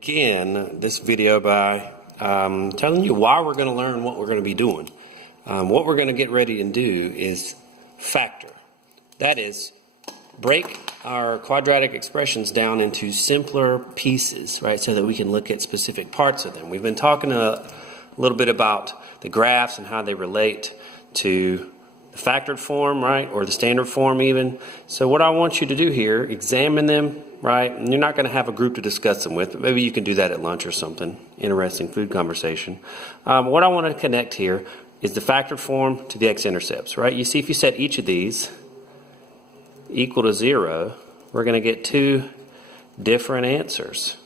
Begin this video by telling you why we're going to learn what we're going to be doing. What we're going to get ready and do is factor. That is, break our quadratic expressions down into simpler pieces, right, so that we can look at specific parts of them. We've been talking a little bit about the graphs and how they relate to the factored form, right, or the standard form even. So what I want you to do here, examine them, right, and you're not going to have a group to discuss them with, but maybe you can do that at lunch or something, interesting food conversation. What I want to connect here is the factored form to the x-intercepts, right? You see, if you set each of these equal to 0, we're going to get two different answers.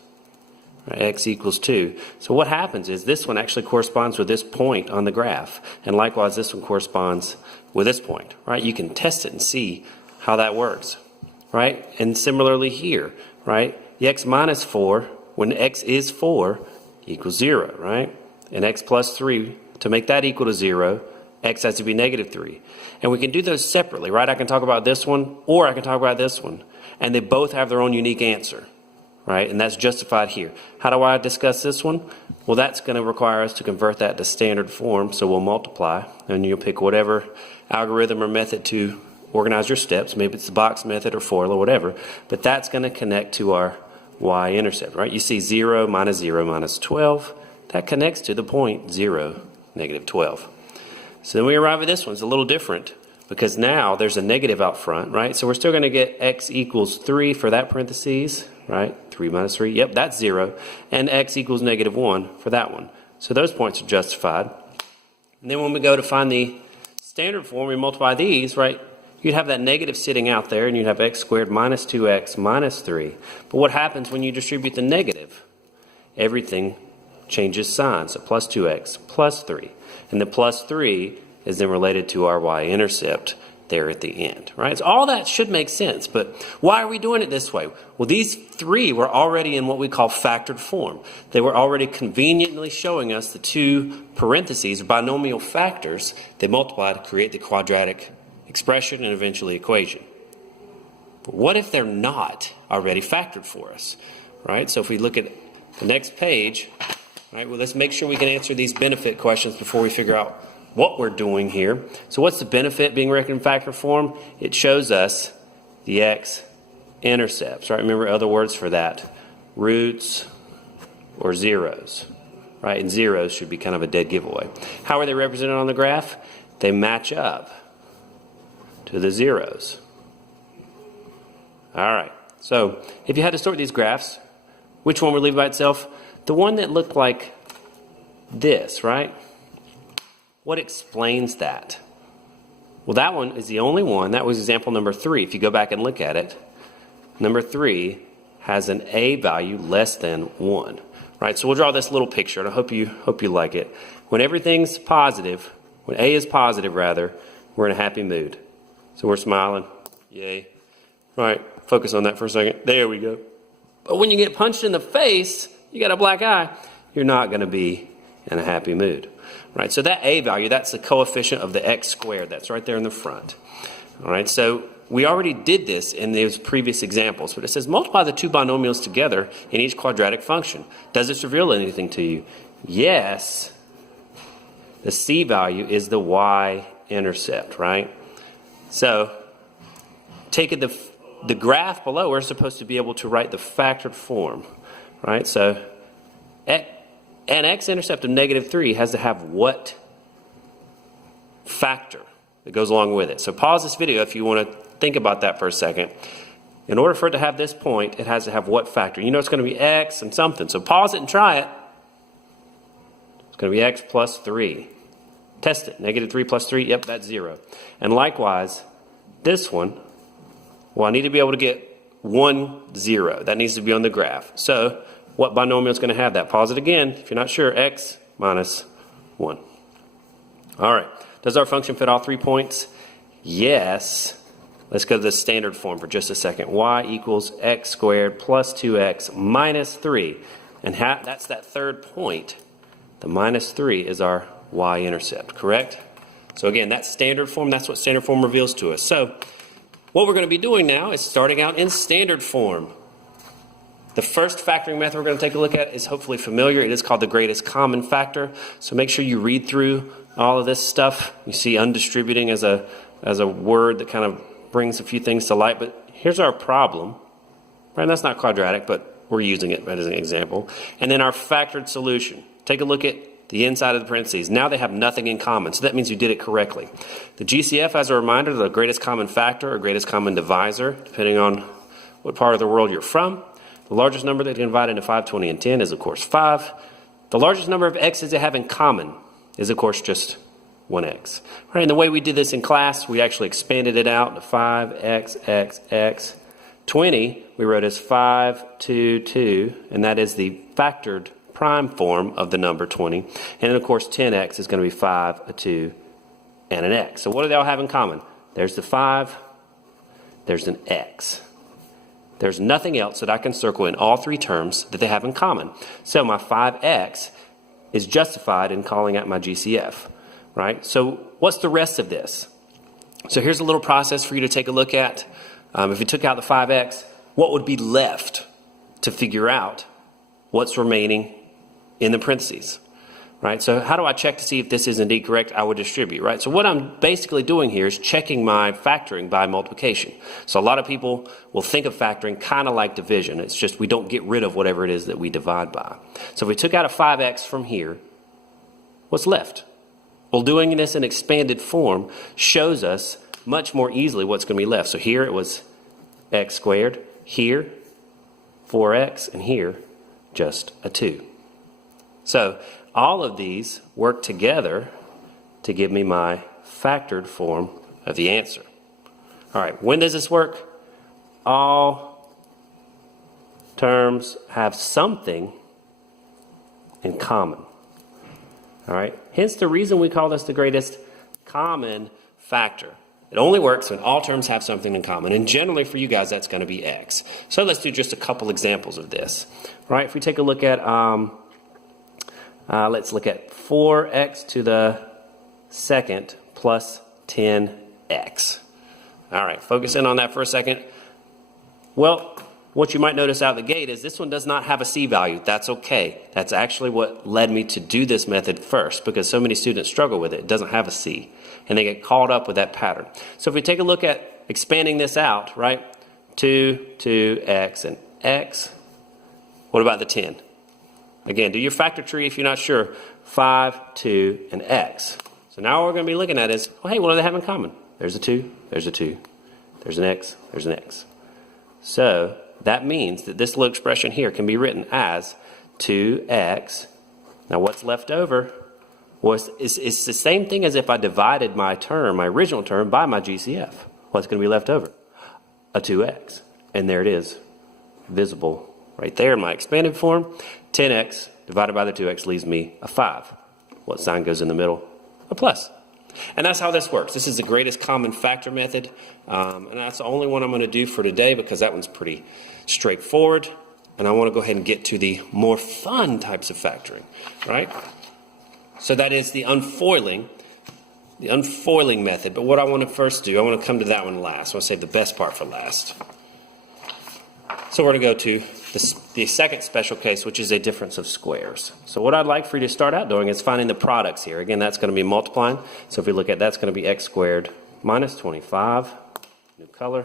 Right, x equals 2. So what happens is this one actually corresponds with this point on the graph, and likewise this one corresponds with this point, right? You can test it and see how that works, right? And similarly here, right? The x minus 4, when x is 4, equals 0, right? And x plus 3, to make that equal to 0, x has to be negative 3. And we can do those separately, right? I can talk about this one, or I can talk about this one, and they both have their own unique answer. Right, and that's justified here. How do I discuss this one? Well, that's going to require us to convert that to standard form, so we'll multiply, and you'll pick whatever algorithm or method to organize your steps. Maybe it's the box method or FOIL or whatever, but that's going to connect to our y-intercept, right? You see 0 minus 12. That connects to the point 0, negative 12. So then we arrive at this one. It's a little different because now there's a negative out front, right? So we're still going to get x equals 3 for that parentheses, right? 3 minus 3, yep, that's 0. And x equals negative 1 for that one. So those points are justified. And then when we go to find the standard form, we multiply these, right? You'd have that negative sitting out there, and you'd have x squared minus 2x minus 3. But what happens when you distribute the negative? Everything changes sign, so plus 2x plus 3. And the plus 3 is then related to our y-intercept there at the end, right? So all that should make sense, but why are we doing it this way? Well, these three were already in what we call factored form. They were already conveniently showing us the two parentheses, binomial factors, they multiply to create the quadratic expression and eventually equation. But what if they're not already factored for us, right? So if we look at the next page, right, well, let's make sure we can answer these benefit questions before we figure out what we're doing here. So what's the benefit being reckoned in factor form? It shows us the x-intercepts, right? Remember other words for that, roots or zeros, right? And zeros should be kind of a dead giveaway. How are they represented on the graph? They match up to the zeros. All right, so if you had to sort these graphs, which one would leave by itself? The one that looked like this, right? What explains that? Well, that one is the only one. That was example number 3. If you go back and look at it, number 3 has an a value less than 1. Right? So we'll draw this little picture, and I hope you like it. When everything's positive, when a is positive rather, we're in a happy mood. So we're smiling. Yay. Right. Focus on that for a second. There we go. But when you get punched in the face, you got a black eye, you're not going to be in a happy mood. Right, so that a value, that's the coefficient of the x squared. That's right there in the front. All right, so we already did this in those previous examples, but it says multiply the two binomials together in each quadratic function. Does this reveal anything to you? Yes. The c value is the y-intercept, right? So, taking the graph below, we're supposed to be able to write the factored form, right? So, an x-intercept of negative 3 has to have what factor that goes along with it? So pause this video if you want to think about that for a second. In order for it to have this point, it has to have what factor? You know it's going to be x and something. So pause it and try it. It's going to be x plus 3. Test it. Negative 3 plus 3, yep, that's 0. And likewise, this one, well, I need to be able to get 1, 0. That needs to be on the graph. So what binomial is going to have that? Pause it again. If you're not sure, x minus 1. All right. Does our function fit all 3 points? Yes. Let's go to the standard form for just a second. Y equals x squared plus 2x minus 3. And that's that third point. The minus 3 is our y-intercept, correct? So again, that's standard form. That's what standard form reveals to us. So what we're going to be doing now is starting out in standard form. The first factoring method we're going to take a look at is hopefully familiar. It is called the greatest common factor. So make sure you read through all of this stuff. You see undistributing as a word that kind of brings a few things to light. But here's our problem. Right, that's not quadratic, but we're using it as an example. And then our factored solution. Take a look at the inside of the parentheses. Now they have nothing in common, so that means you did it correctly. The GCF, as a reminder, the greatest common factor or greatest common divisor, depending on what part of the world you're from. The largest number that can divide into 5, 20, and 10 is, of course, 5. The largest number of x's they have in common is, of course, just 1x. Right, and the way we did this in class, we actually expanded it out to 5x. 20, we wrote as 5, 2, 2, and that is the factored prime form of the number 20. And then, of course, 10x is going to be 5, a 2, and an x. So what do they all have in common? There's the 5, there's an x. There's nothing else that I can circle in all three terms that they have in common. So my 5x is justified in calling out my GCF, right? So what's the rest of this? So here's a little process for you to take a look at. If you took out the 5x, what would be left to figure out what's remaining in the parentheses, right? So how do I check to see if this is indeed correct? I would distribute, right? So what I'm basically doing here is checking my factoring by multiplication. So a lot of people will think of factoring kind of like division. It's just we don't get rid of whatever it is that we divide by. So if we took out a 5x from here, what's left? Well, doing this in expanded form shows us much more easily what's going to be left. So here it was x squared, here 4x, and here just a 2. So all of these work together to give me my factored form of the answer. All right, when does this work? All terms have something in common. All right, hence the reason we call this the greatest common factor. It only works when all terms have something in common, and generally for you guys that's going to be x. So let's do just a couple examples of this. All right, if we take a look at, let's look at 4x to the second plus 10x. All right, focus in on that for a second. Well, what you might notice out the gate is this one does not have a c value. That's okay. That's actually what led me to do this method first, because so many students struggle with it. It doesn't have a c, and they get caught up with that pattern. So if we take a look at expanding this out, right, 2x, and x, what about the 10? Again, do your factor tree if you're not sure. 5, 2, and x. So now what we're going to be looking at is, well, hey, what do they have in common? There's a 2, there's a 2, there's an x, there's an x. So that means that this little expression here can be written as 2x. Now what's left over? Well, it's the same thing as if I divided my term, my original term, by my GCF. What's going to be left over? A 2x. And there it is, visible right there in my expanded form. 10x divided by the 2x leaves me a 5. What sign goes in the middle? A plus. And that's how this works. This is the greatest common factor method. And that's the only one I'm going to do for today because that one's pretty straightforward. And I want to go ahead and get to the more fun types of factoring, right? So that is the unfoiling method. But what I want to first do, I want to come to that one last. I want to save the best part for last. So we're going to go to the second special case, which is a difference of squares. So what I'd like for you to start out doing is finding the products here. Again, that's going to be multiplying. So if we look at that's going to be x squared minus 25. New color.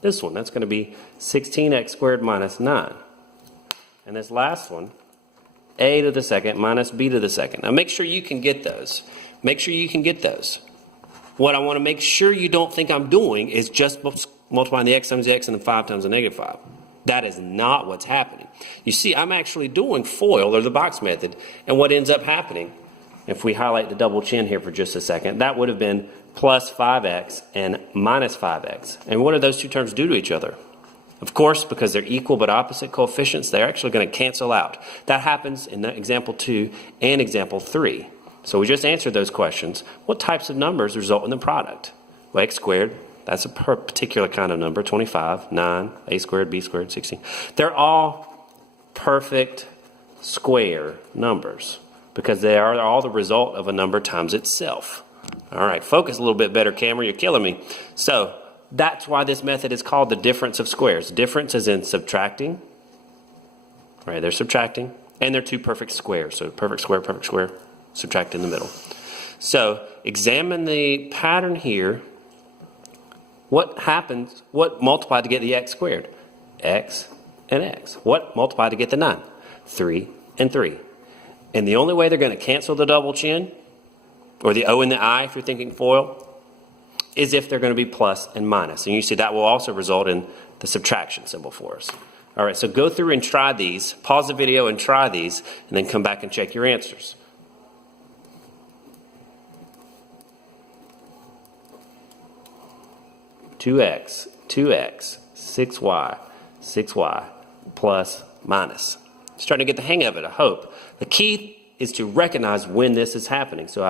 This one, that's going to be 16x squared minus 9. And this last one, a to the second minus b to the second. Now make sure you can get those. Make sure you can get those. What I want to make sure you don't think I'm doing is just multiplying the x times the x and the 5 times the negative 5. That is not what's happening. You see, I'm actually doing FOIL, or the box method, and what ends up happening, if we highlight the double chin here for just a second, that would have been plus 5x and minus 5x. And what do those two terms do to each other? Of course, because they're equal but opposite coefficients, they're actually going to cancel out. That happens in example 2 and example 3. So we just answered those questions. What types of numbers result in the product? Well, x squared, that's a particular kind of number, 25, 9, a squared, b squared, 16. They're all perfect square numbers because they are all the result of a number times itself. All right, focus a little bit better, camera. You're killing me. So that's why this method is called the difference of squares. Difference is in subtracting, right? They're subtracting, and they're two perfect squares. So perfect square, subtract in the middle. So examine the pattern here. What happens, what multiplied to get the x squared? X and x. What multiplied to get the 9? 3 and 3. And the only way they're going to cancel the double chin, or the O and the I if you're thinking FOIL, is if they're going to be plus and minus. And you see that will also result in the subtraction symbol for us. All right, so go through and try these. Pause the video and try these, and then come back and check your answers. Two x, 6y, 6y, plus, minus. Starting to get the hang of it, I hope. The key is to recognize when this is happening. So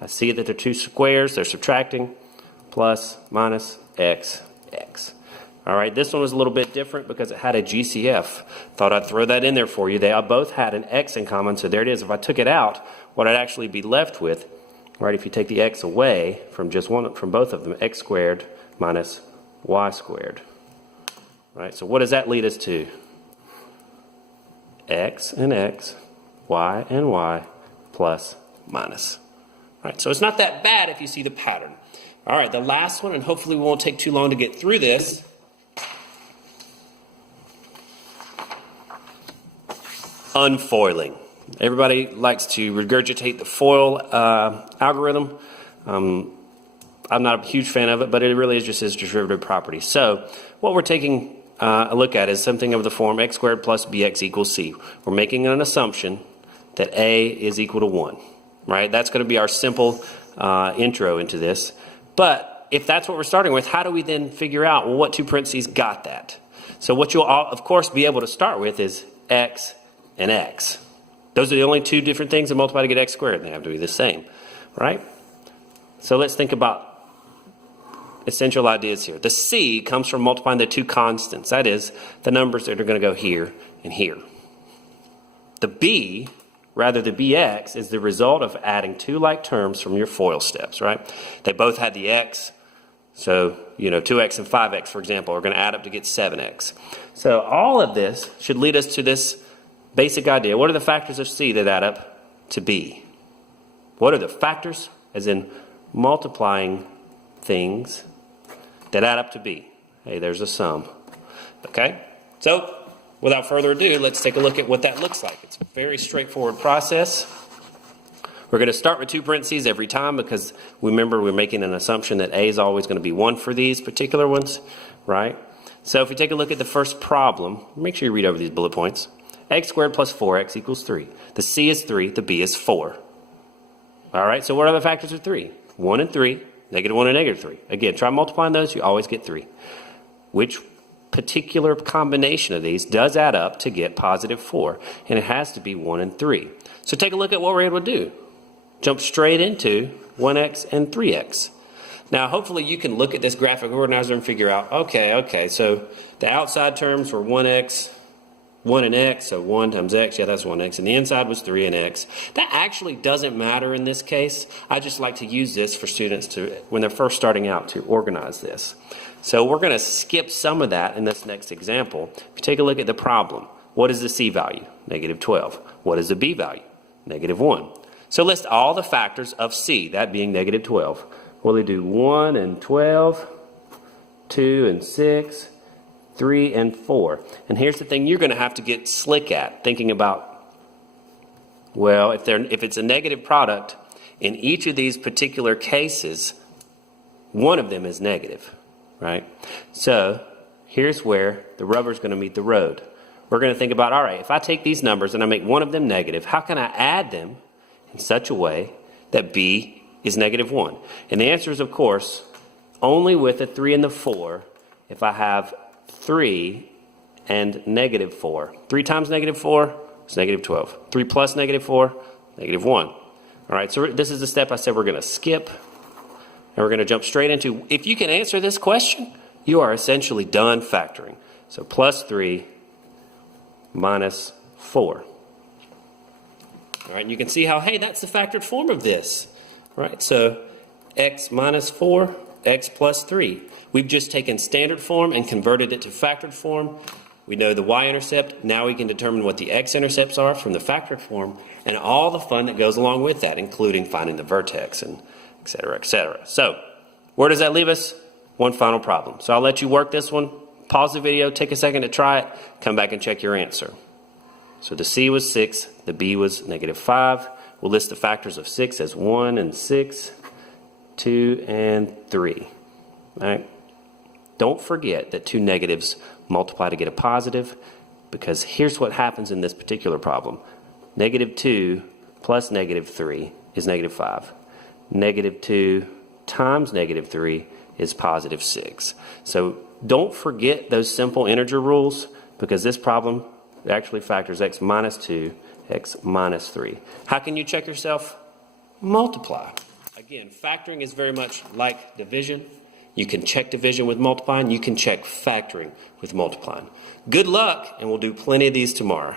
I see that they're two squares, they're subtracting, plus, minus, x, x. All right, this one was a little bit different because it had a GCF. Thought I'd throw that in there for you. They both had an x in common, so there it is. If I took it out, what I'd actually be left with, right, if you take the x away from just one, from both of them, x squared minus y squared. Right, so what does that lead us to? X and x, y and y, plus, minus. Right, so it's not that bad if you see the pattern. All right, the last one, and hopefully we won't take too long to get through this. Unfoiling. Everybody likes to regurgitate the FOIL algorithm. I'm not a huge fan of it, but it really is just its derivative property. So what we're taking a look at is something of the form x squared plus bx equals c. We're making an assumption that a is equal to 1, right? That's going to be our simple intro into this. But if that's what we're starting with, how do we then figure out, well, what two parentheses got that? So what you'll, of course, be able to start with is x and x. Those are the only two different things that multiply to get x squared. They have to be the same, right? So let's think about essential ideas here. The c comes from multiplying the two constants. That is, the numbers that are going to go here and here. The b, rather the bx, is the result of adding two like terms from your FOIL steps, right? They both had the x. So, 2x and 5x, for example, are going to add up to get 7x. So all of this should lead us to this basic idea. What are the factors of c that add up to b? What are the factors, as in multiplying things, that add up to b? Hey, there's a sum. Okay? So, without further ado, let's take a look at what that looks like. It's a very straightforward process. We're going to start with two parentheses every time because remember we're making an assumption that a is always going to be 1 for these particular ones, right? So if we take a look at the first problem, make sure you read over these bullet points. X squared plus 4x equals 3. The c is 3, the b is 4. All right, so what are the factors of 3? 1 and 3, negative 1 and negative 3. Again, try multiplying those, you always get 3. Which particular combination of these does add up to get positive 4? And it has to be 1 and 3. So take a look at what we're able to do. Jump straight into 1x and 3x. Now, hopefully you can look at this graphic organizer and figure out, okay, so the outside terms were 1x, 1 and x, so 1 times x, yeah, that's 1x, and the inside was 3 and x. That actually doesn't matter in this case. I just like to use this for students to, when they're first starting out, to organize this. So we're going to skip some of that in this next example. If you take a look at the problem, what is the c value? Negative 12. What is the b value? Negative 1. So list all the factors of c, that being negative 12. Well, they do 1 and 12, 2 and 6, 3 and 4. And here's the thing you're going to have to get slick at, thinking about, well, if it's a negative product, in each of these particular cases, one of them is negative, right? So here's where the rubber's going to meet the road. We're going to think about, all right, if I take these numbers and I make one of them negative, how can I add them in such a way that b is negative 1? And the answer is, of course, only with the 3 and the 4 if I have 3 and negative 4. 3 times negative 4 is negative 12. 3 plus negative 4, negative 1. All right, so this is the step I said we're going to skip, and we're going to jump straight into, if you can answer this question, you are essentially done factoring. So plus 3 minus 4. All right, and you can see how, hey, that's the factored form of this. Right, so x minus 4 x plus 3. We've just taken standard form and converted it to factored form. We know the y-intercept. Now we can determine what the x-intercepts are from the factored form and all the fun that goes along with that, including finding the vertex and et cetera, et cetera. So where does that leave us? One final problem. So I'll let you work this one. Pause the video, take a second to try it, come back and check your answer. So the C was 6, the B was -5. We'll list the factors of 6 as 1 and 6, 2 and 3. All right. Don't forget that two negatives multiply to get a positive, because here's what happens in this particular problem. -2 plus -3 is -5. -2 times -3 is +6. So don't forget those simple integer rules, because this problem actually factors x minus 2, x minus 3. How can you check yourself? Multiply. Again, factoring is very much like division. You can check division with multiplying. You can check factoring with multiplying. Good luck, and we'll do plenty of these tomorrow.